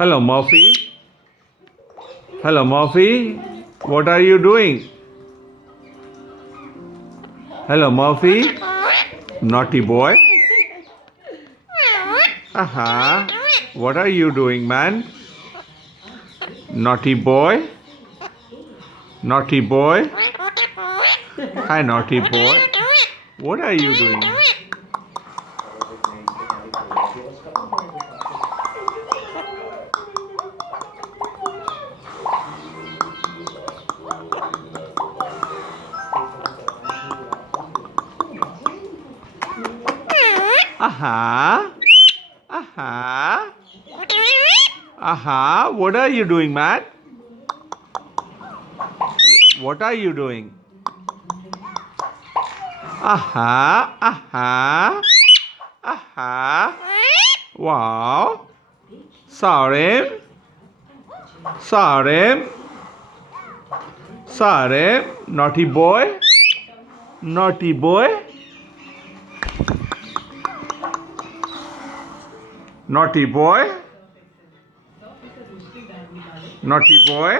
Hello, Murphy. Hello, Murphy. What are you doing? Hello, Murphy. Naughty boy. Aha. What are you doing, man? Naughty boy. Naughty boy. Hi, naughty boy. What are you doing? Aha. Aha. Aha. What are you doing, man? What are you doing? Aha. Aha. Aha. Wow. Sorry. Sorry. Sorry. Naughty boy. Naughty boy. Naughty boy. Naughty boy.